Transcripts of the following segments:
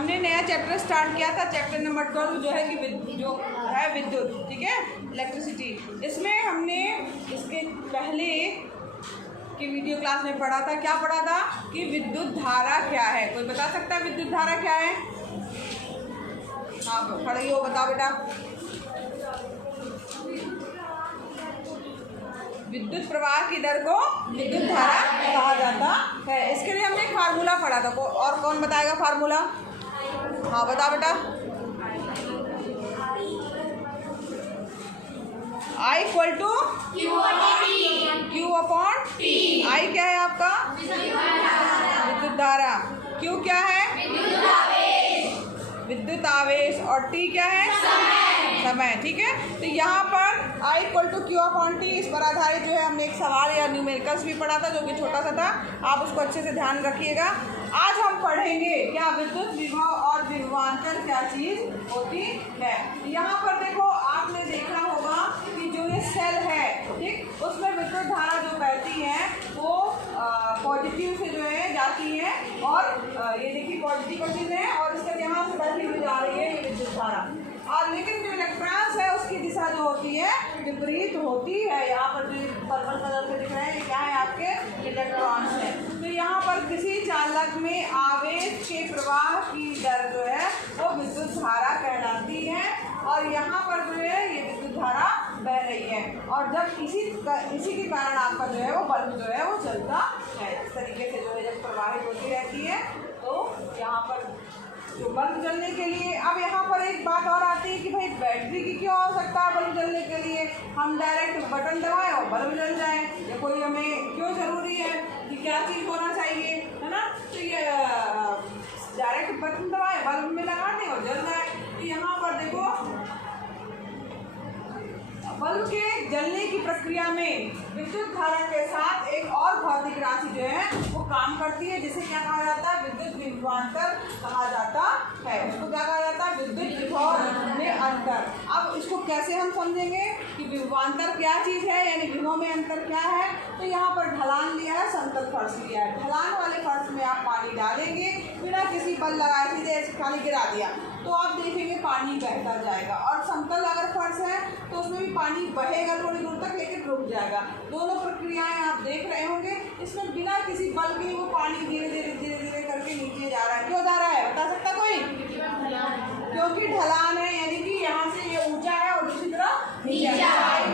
हमने नया chapter start किया था, चैप्टर नंबर 12 जो है कि जो है विद्युत, ठीक है, इलेक्ट्रिसिटी। इसमें हमने इसके पहले की वीडियो क्लास में पढ़ा था, क्या पढ़ा था कि विद्युत धारा क्या है। कोई बता सकता है विद्युत धारा क्या है? हाँ खड़े हो, बताओ बेटा। विद्युत प्रवाह की दर को विद्युत धारा कहा जाता है। इसके लिए हमने एक फार्मूला पढ़ा था, और कौन बताएगा फार्मूला? हाँ बताओ बेटा। I equal to Q upon T। I क्या है आपका? विद्युत धारा। Q क्या है? विद्युत आवेश। और T क्या है? समय। ठीक है, तो यहाँ पर I equal to Q upon T, इस पर आधारित जो है हमने एक सवाल या न्यूमेरिकल्स भी पढ़ा था जो कि छोटा सा था, आप उसको अच्छे से ध्यान रखिएगा। आज हम पढ़ेंगे क्या विद्युत विभव और विभवांतर क्या चीज़ होती है। यहाँ पर देखो, आपने देखा होगा कि जो ये सेल है, ठीक, उसमें विद्युत धारा जो बहती है वो पॉजिटिव से जो है जाती है, और ये देखिए पॉजिटिव का चिन्ह है, और इसके यहाँ से बहती हुई जा रही है ये विद्युत धारा। और लेकिन जो इलेक्ट्रॉन्स है उसकी दिशा जो होती है विपरीत होती है। यहाँ पर जो पर्पल कलर से दिख रहे हैं, ये क्या है? आपके इलेक्ट्रॉन्स हैं। तो यहाँ पर किसी चालक में आवेश के प्रवाह की दर जो है वो विद्युत धारा कहलाती है, और यहाँ पर जो है ये विद्युत धारा बह रही है, और जब इसी के कारण आपका जो है वो बल्ब जो है वो चलता है। इस तरीके से जो है जब प्रवाहित होती रहती है, तो यहाँ पर जो बल्ब जलने के लिए, अब यहाँ पर एक बात और आती है कि भाई बैटरी की क्यों आवश्यकता है बल्ब जलने के लिए? हम डायरेक्ट बटन दबाएं और बल्ब जल जाए, या कोई हमें क्यों ज़रूरी है कि क्या चीज़ होना चाहिए, है ना? तो ये डायरेक्ट बटन दबाएं, बल्ब में लगा दें और जल जाए। तो यहाँ पर देखो, बल्ब के जलने की प्रक्रिया में विद्युत धारा के साथ एक और भौतिक राशि जो है वो काम करती है, जिसे क्या कहा जाता है? विद्युत विभवांतर कहा जाता है। उसको क्या कहा जाता है? विद्युत विभव में अंतर। अब इसको कैसे हम समझेंगे कि विभवांतर क्या चीज़ है, यानी विभव में अंतर क्या है? तो यहाँ पर ढलान लिया है, समतल फर्श लिया है। ढलान वाले फर्श में आप पानी डालेंगे बिना किसी बल लगाए, सीधे ऐसे खाली गिरा दिया, तो आप देखेंगे पानी बहता जाएगा। और समतल अगर फर्श है तो उसमें भी पानी बहेगा थोड़ी दूर तक, लेकिन रुक जाएगा। दोनों प्रक्रियाएं आप देख रहे होंगे, इसमें बिना किसी बल के ही वो पानी धीरे धीरे करके नीचे जा रहा है। क्यों जा रहा है, बता सकता कोई? क्योंकि ढलान है, यानी कि यहाँ से ये ऊंचा है और दूसरी तरफ नीचे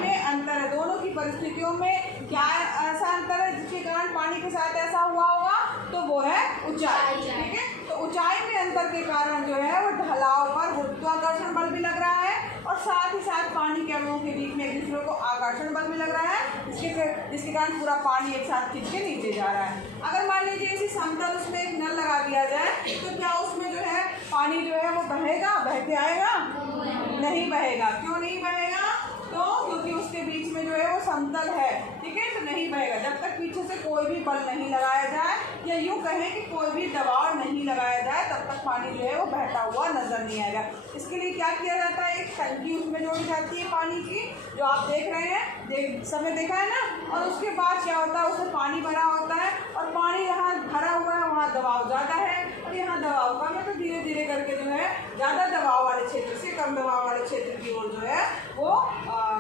में अंतर है। दोनों की परिस्थितियों में क्या ऐसा अंतर है जिसके कारण पानी के साथ ऐसा हुआ होगा? तो वो है ऊंचाई। ठीक है, तो ऊंचाई में अंतर के कारण जो है वो ढलाव पर गुरुत्वाकर्षण बल भी लग रहा है, और साथ ही साथ पानी के अणुओं के बीच में एक दूसरे को आकर्षण बल भी लग रहा है, जिसके कारण पूरा पानी एक साथ खींच के नीचे जा रहा है। अगर मान लीजिए इसी समतल उसमें एक नल लगा दिया जाए, तो क्या उसमें जो है पानी जो है वो बहेगा, बह के आएगा? नहीं बहेगा। क्यों नहीं बहेगा? तो क्योंकि उसके बीच में जो है वो समतल है, ठीक है, तो नहीं बहेगा। जब तक पीछे से कोई भी बल नहीं लगाया जाए, या यूँ कहें कि कोई भी दबाव नहीं लगाया जाए, तब तक पानी जो है वो बहता हुआ नजर नहीं आएगा। इसके लिए क्या किया जाता है? एक टंकी उसमें जोड़ी जाती है पानी की, जो आप देख रहे हैं, समय देखा है ना। और उसके बाद क्या होता है, उसमें पानी भरा होता है, और पानी यहाँ भरा हुआ है वहाँ दबाव ज़्यादा है, और यहाँ दबाव कम है, तो धीरे धीरे करके जो है ज़्यादा दबाव वाले क्षेत्र से कम दबाव वाले क्षेत्र की ओर जो है वो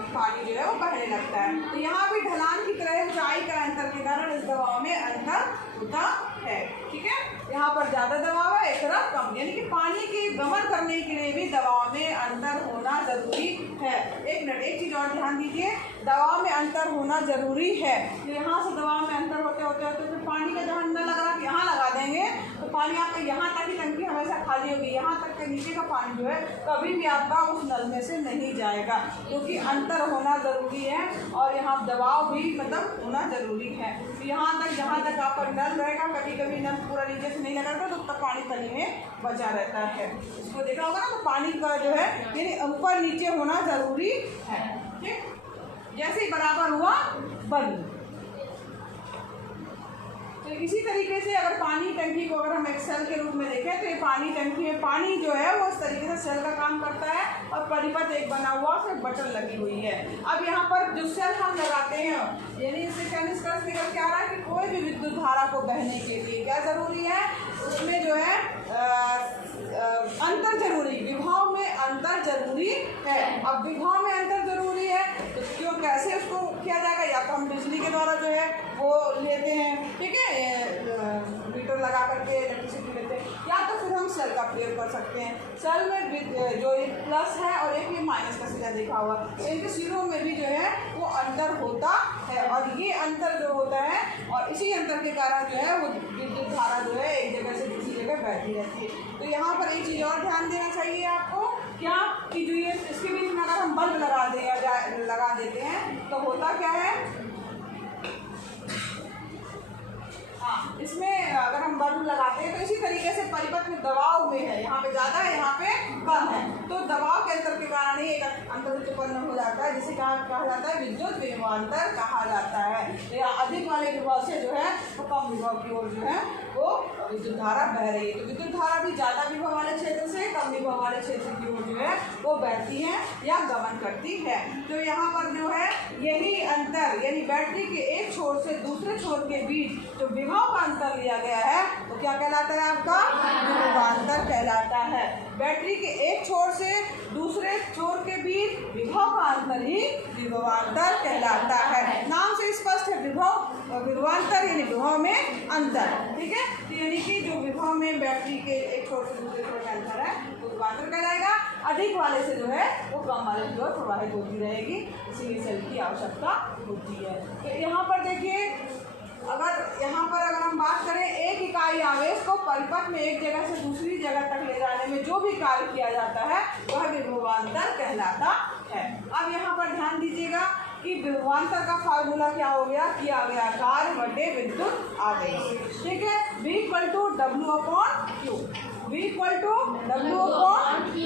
पानी जो है वो बहने लगता है। तो यहाँ भी ढलान की तरह ऊंचाई का अंतर के कारण इस दबाव में अंतर होता है। ठीक है, यहाँ पर ज़्यादा दबाव है, एक तरफ कम, यानी कि पानी के गमन करने के लिए भी दबाव में अंतर होना जरूरी है। एक मिनट, एक चीज़ और ध्यान दीजिए, दबाव में अंतर होना जरूरी है। यहाँ से दबाव में अंतर होते होते होते फिर पानी का जब अंदर लग रहा है यहाँ लगा देंगे, तो पानी आपका यहाँ तक ही टंकी हमेशा खाली होगी, यहाँ तक के नीचे का पानी जो है कभी भी आपका उस नल में से नहीं जाएगा, क्योंकि अंतर होना ज़रूरी है, और यहाँ दबाव भी मतलब होना ज़रूरी है। तो यहाँ तक जहाँ तक आपका नल रहेगा, कभी कभी नल पूरा नीचे से नहीं लगा रहता, तो तब पानी तली में बचा रहता है। इसको देखा होगा ना, तो पानी का जो है यानी ऊपर नीचे होना ज़रूरी है। ठीक, जैसे ही बराबर हुआ बंद। तो इसी तरीके से अगर पानी टंकी को अगर हम एक सेल के रूप में देखें, तो ये पानी टंकी में पानी जो है वो इस तरीके से सेल का काम करता है, और परिपथ एक बना हुआ उसमें बटन लगी हुई है। अब यहाँ पर जो सेल हम लगाते हैं, यानी इससे क्या निष्कर्ष निकल के आ रहा है कि कोई भी विद्युत धारा को बहने के लिए क्या ज़रूरी है, उसमें जो है अब विभव में अंतर जरूरी है, तो क्यों कैसे उसको किया जाएगा? या तो हम बिजली के द्वारा जो है वो लेते हैं, ठीक है, मीटर लगा करके इलेक्ट्रिसिटी लेते हैं, या तो फिर हम सेल का प्रयोग कर सकते हैं। सेल में जो एक प्लस है और एक ये माइनस का सिरा देखा हुआ, इनके सिरों में भी जो है वो अंतर होता है, और ये अंतर जो होता है और इसी अंतर के कारण जो है वो विद्युत धारा जो है एक जगह से दूसरी जगह बहती रहती है। तो यहाँ पर एक चीज़ और ध्यान देना चाहिए आपको, क्या कि जो ये इसके बीच में अगर हम बल्ब लगा दें या लगा देते हैं तो होता क्या है, हाँ, इसमें अगर हम बल्ब लगाते हैं तो इसी तरीके से परिपथ में दबाव में है, यहाँ पे ज़्यादा है यहाँ पे कम है, तो दबाव के अंतर के कारण ही एक अंतर उत्पन्न हो जाता है, जिसे कहा जाता है विद्युत विभवांतर कहा जाता है। या अधिक वाले विभव से जो है वो कम विभव की ओर जो है वो विद्युत धारा बह रही है। तो विद्युत धारा भी ज़्यादा विभव वाले क्षेत्र से कम विभव वाले क्षेत्र की ओर जो है वो बहती है या गमन करती है। तो यहाँ पर जो है यही अंतर, यानी बैटरी के एक छोर से दूसरे छोर के बीच जो विभव का अंतर लिया गया है वो क्या कहलाता है? आपका विभवांतर कहलाता है। बैटरी के एक छोर से दूसरे छोर के बीच विभव का अंतर ही विभवांतर कहलाता है। नाम से स्पष्ट है, विभव विभवांतर यानी विभव में अंतर, ठीक है। तो यानी कि जो विभव में बैटरी के एक छोर से दूसरे छोर का अंतर है वो विभवांतर कहलाएगा। अधिक वाले से जो है वो कम वाले की ओर प्रवाहित होती रहेगी, इसीलिए सेल की आवश्यकता होती है। तो यहाँ पर देखिए, अगर हम बात करें एक इकाई आवेश को परिपथ में एक जगह से दूसरी जगह तक ले जाने में जो भी कार्य किया जाता है वह विभवांतर कहलाता है। अब यहाँ पर ध्यान दीजिएगा कि विभवांतर का फार्मूला क्या हो गया? किया गया कार्य बटे विद्युत आवेश, ठीक है। V = W/Q, V = W/Q,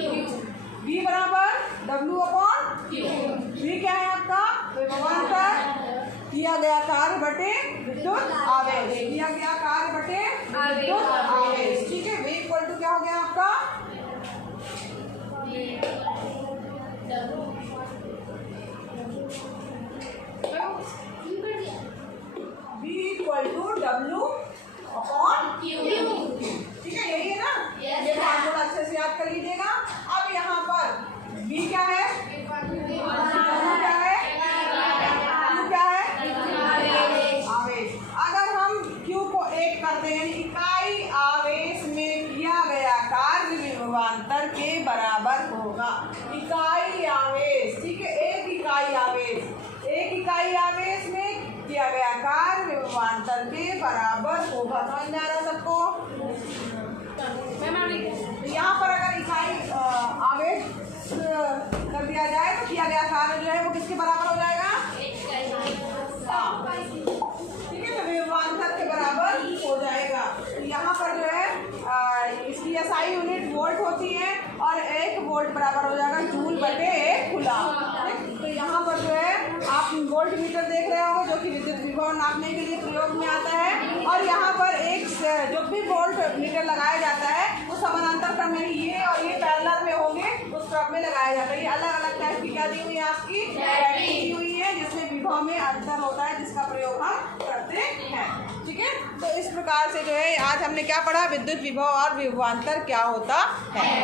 V बराबर W/Q। V क्या है आपका? विभवांतर, किया गया कार्य बटे विद्युत आवेश, किया गया कार्य बटे विद्युत आवेश, ठीक है। V = क्या हो गया आपका? V = W/Q, ठीक है, यही है ना? ये फार्मूला अच्छे से याद कर लीजिएगा। अब यहाँ पर V क्या है? क्या है? क्या है? आवेश। अगर हम Q को 1 करते हैं, यानी इकाई आवेश में किया गया कार्य विभवांतर के बराबर होगा। इकाई आवेश, ठीक है, एक इकाई आवेश में किया गया कार्य विभवांतर के बराबर होगा। समझ में आ रहा सबको? यहाँ पर अगर इकाई आवेश कर दिया जाए तो किया गया कार्य जो है वो किसके बराबर हो जाएगा? ठीक है, तो विभवांतर के बराबर हो जाएगा। यहाँ पर जो है इसकी SI यूनिट वोल्ट होती है और 1 वोल्ट बराबर हो जाएगा जूल बटे 1 कूलम। तो यहाँ पर जो है आप वोल्ट मीटर देख रहे होंगे जो कि विद्युत विभव नापने के लिए प्रयोग में आता है, और यहाँ पर एक जो भी वोल्ट मीटर लगाया जाता है वो समानांतर क्रम में, ये और ये पैरेलल में होंगे उस क्रम में लगाया जाता है। ये अलग अलग टाइप की क्या दी हुई है? आपकी बैटरी दी हुई है जिसमें विभव में अंतर होता है, जिसका प्रयोग हम करते हैं, ठीक है। तो इस प्रकार से जो है आज हमने क्या पढ़ा? विद्युत विभव और विभवांतर क्या होता है।